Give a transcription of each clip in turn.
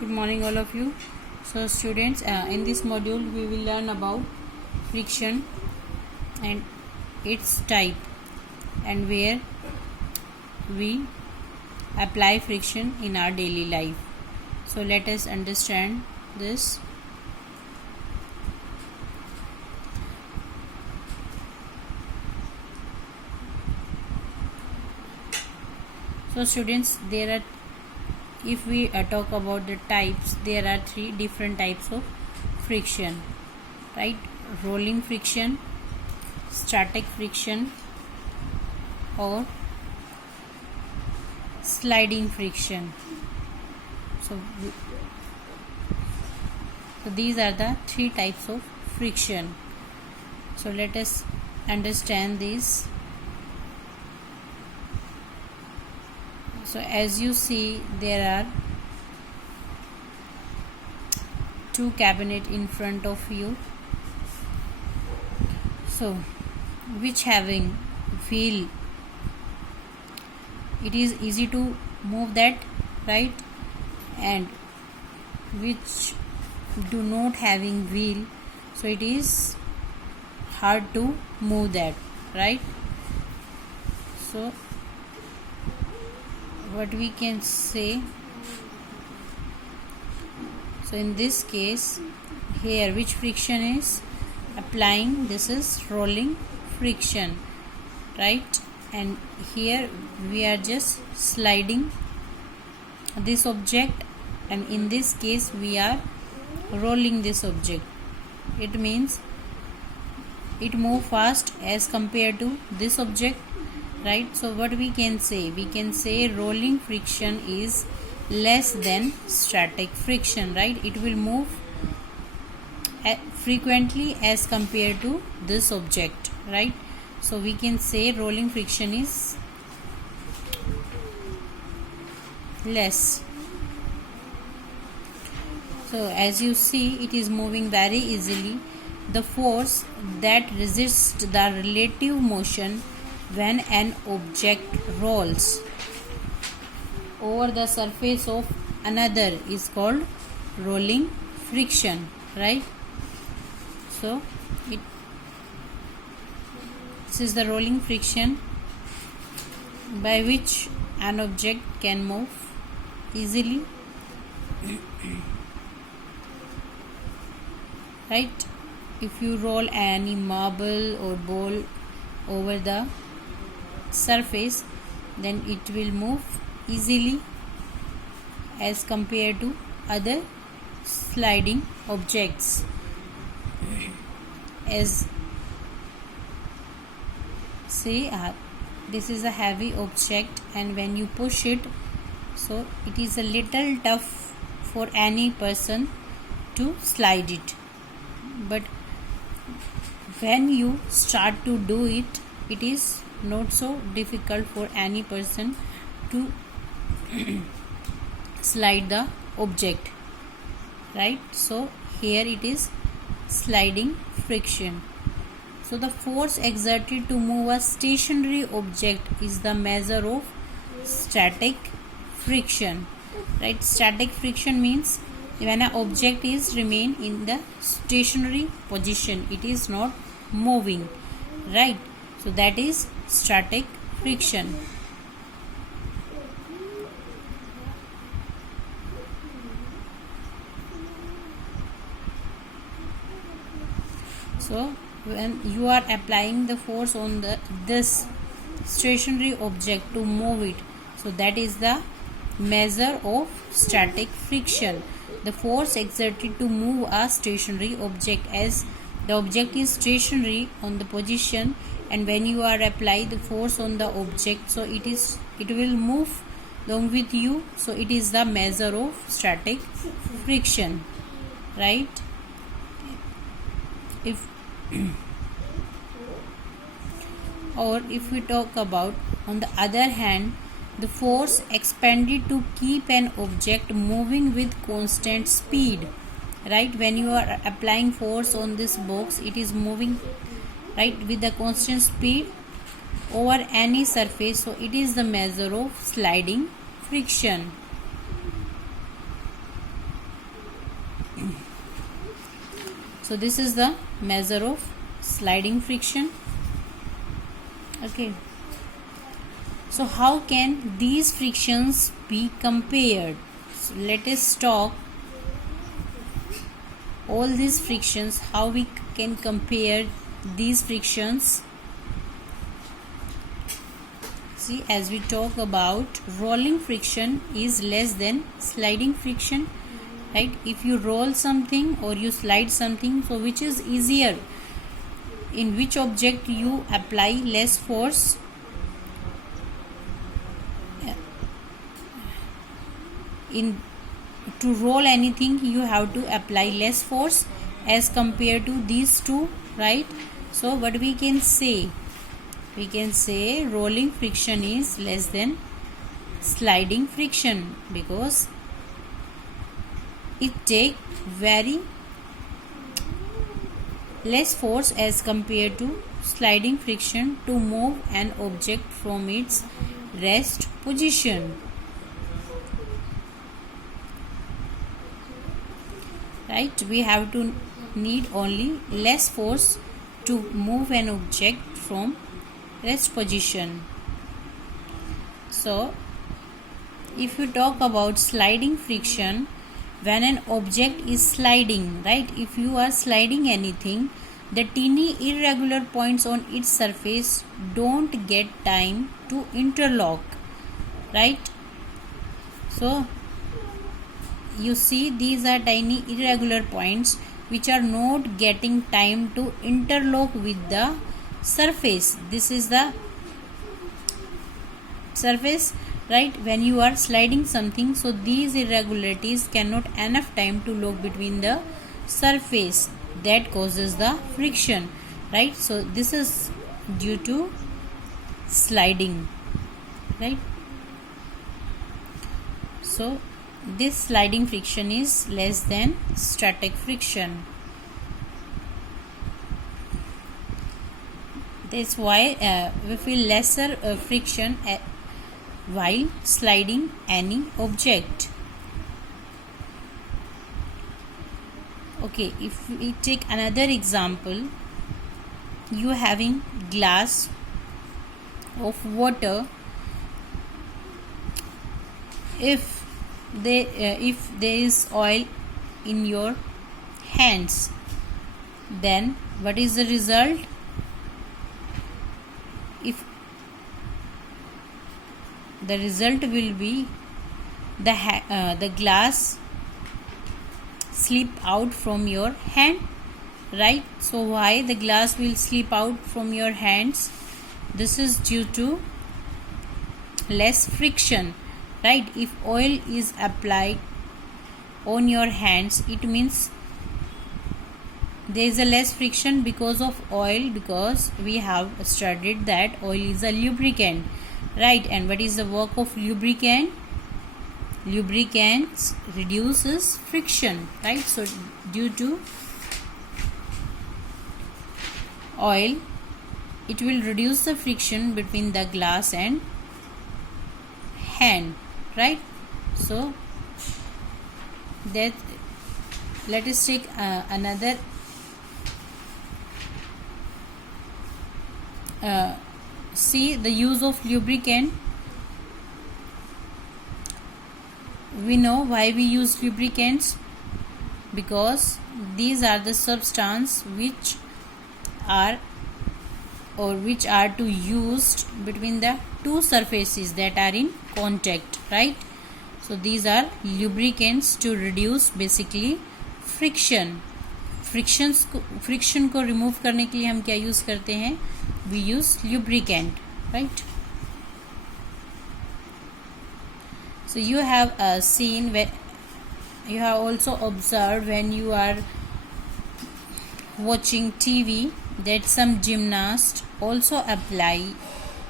Good morning all of you. So students, in this module we will learn about friction and its type and where we apply friction in our daily life. So let us understand this. So students, if we talk about the types, there are three different types of friction, right? Rolling friction, static friction, or sliding friction. So these are the three types of friction. So let us understand these. So as you see, there are two cabinets in front of you, so which having wheel. It is easy to move that, right? And which do not having wheel, so it is hard to move that, right? So what we can say, so in this case here which friction is applying, this is rolling friction, right? And here we are just sliding this object, and in this case we are rolling this object. It means it move fast as compared to this object, right? So what we can say, rolling friction is less than static friction, right? It will move frequently as compared to this object, right? So we can say rolling friction is less. So as you see, it is moving very easily. The force that resists the relative motion when an object rolls over the surface of another is called rolling friction, right? So this is the rolling friction by which an object can move easily, right? If you roll any marble or ball over the surface, then it will move easily as compared to other sliding objects. As say this is a heavy object, and when you push it, so it is a little tough for any person to slide it, but when you start to do it, it is not so difficult for any person to slide the object, right? So here it is sliding friction. So the force exerted to move a stationary object is the measure of static friction, right? Static friction means when an object is remain in the stationary position, it is not moving, right? So that is static friction. So when you are applying the force on this stationary object to move it, so that is the measure of static friction. The force exerted to move a stationary object, as the object is stationary on the position, and when you are apply the force on the object, so it will move along with you, so it is the measure of static friction, right? Or if we talk about, on the other hand, the force expended to keep an object moving with constant speed, right? When you are applying force on this box, it is moving, right, with the constant speed over any surface, so it is the measure of sliding friction. So this is the measure of sliding friction. Okay, so how can these frictions be compared? So let us talk all these frictions, how we can compare these frictions. See, as we talk about, rolling friction is less than sliding friction, right? If you roll something or you slide something, so which is easier? In which object you apply less force? To roll anything you have to apply less force as compared to these two, right? So what we can say? We can say rolling friction is less than sliding friction because it take very less force as compared to sliding friction to move an object from its rest position, right? We have to need only less force to move an object from rest position. So if you talk about sliding friction, when an object is sliding, right, if you are sliding anything, the teeny irregular points on its surface don't get time to interlock, right? So you see, these are tiny irregular points which are not getting time to interlock with the surface. This is the surface, right? When you are sliding something, so these irregularities cannot enough time to lock between the surface, that causes the friction, right? So this is due to sliding, right? So this sliding friction is less than static friction. That's why we feel lesser friction while sliding any object. Okay, if we take another example, you having glass of water. If there is oil in your hands, then what is the result? If the result will be the glass slip out from your hand, right? So why the glass will slip out from your hands? This is due to less friction, right? If oil is applied on your hands, it means there is a less friction because of oil, because we have studied that oil is a lubricant, right? And what is the work of lubricant? Lubricants reduces friction, right? So due to oil, it will reduce the friction between the glass and hand, right? So that, let us take another see the use of lubricant. We know why we use lubricants, because these are the substance which are to used between the two surfaces that are in contact, right? So these are lubricants to reduce basically friction. Friction को remove करने के लिए हम क्या use करते हैं? We use lubricant, right? So you have seen, you have also observed when you are watching TV that some gymnasts also apply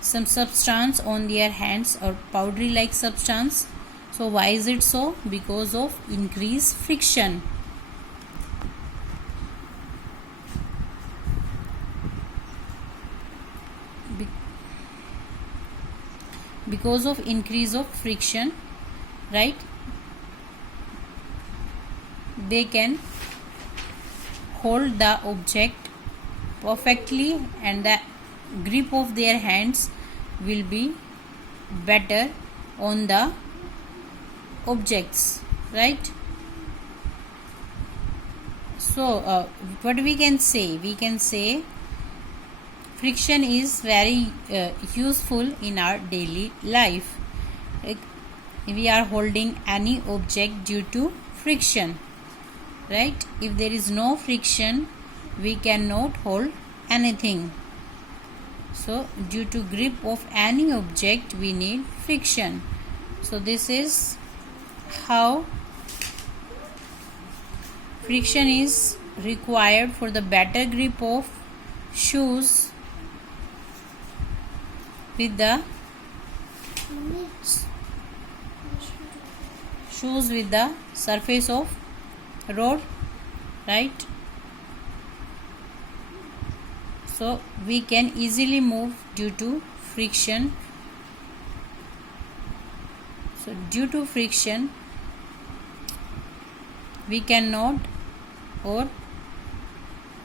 some substance on their hands, or powdery like substance. So why is it so? Because of increased friction. Because of increase of friction, right, they can hold the object perfectly, and the grip of their hands will be better on the objects, right? So what we can say? We can say friction is very useful in our daily life. Like, we are holding any object due to friction, right? If there is no friction, we cannot hold anything. So due to grip of any object, we need friction. So this is how friction is required for the better grip of shoes with the surface of road, right? So we can easily move due to friction. So due to friction, we cannot, or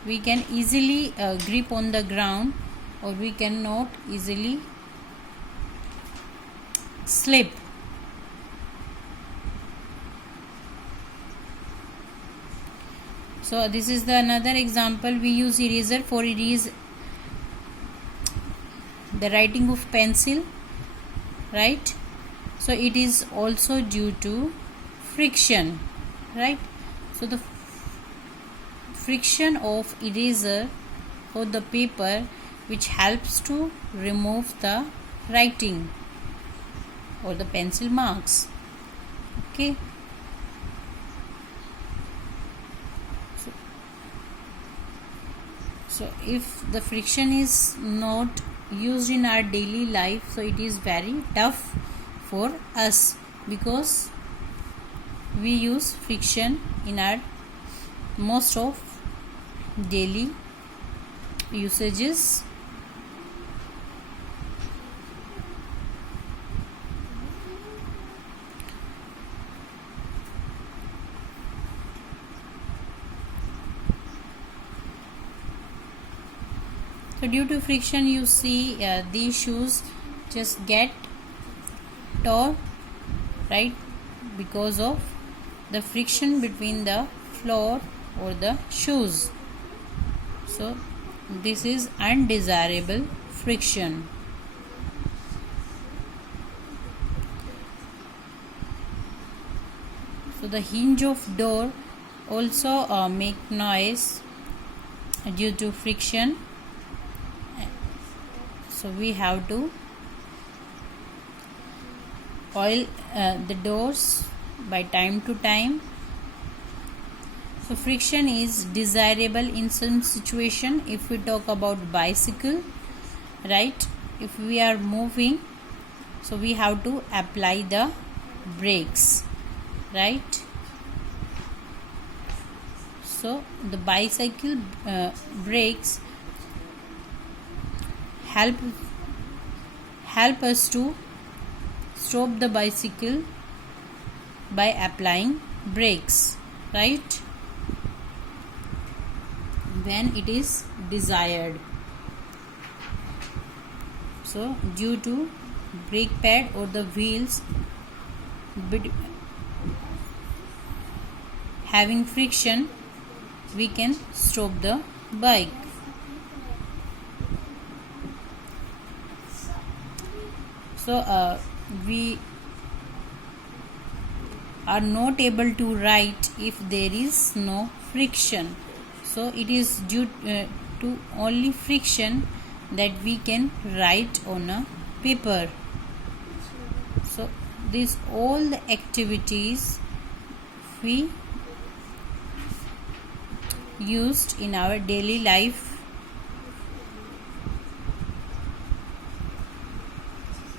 we can easily grip on the ground, or we cannot easily slip. So this is the another example. We use eraser for erase the writing of pencil, right? So it is also due to friction, right? So the friction of eraser or the paper, which helps to remove the writing or the pencil marks. Okay. So if the friction is not used in our daily life, so it is very tough for us, because we use friction in our most of daily usages. So due to friction, you see these shoes just get torn, right? Because of the friction between the floor or the shoes. So this is undesirable friction. So the hinge of door also make noise due to friction. So we have to oil the doors by time to time. So friction is desirable in some situation. If we talk about bicycle, right? If we are moving, so we have to apply the brakes, right? So the bicycle brakes help us to stop the bicycle by applying brakes, right? When it is desired. So due to brake pad or the wheels having friction, we can stop the bike. So we are not able to write if there is no friction. So it is due to only friction that we can write on a paper. So these all the activities we used in our daily life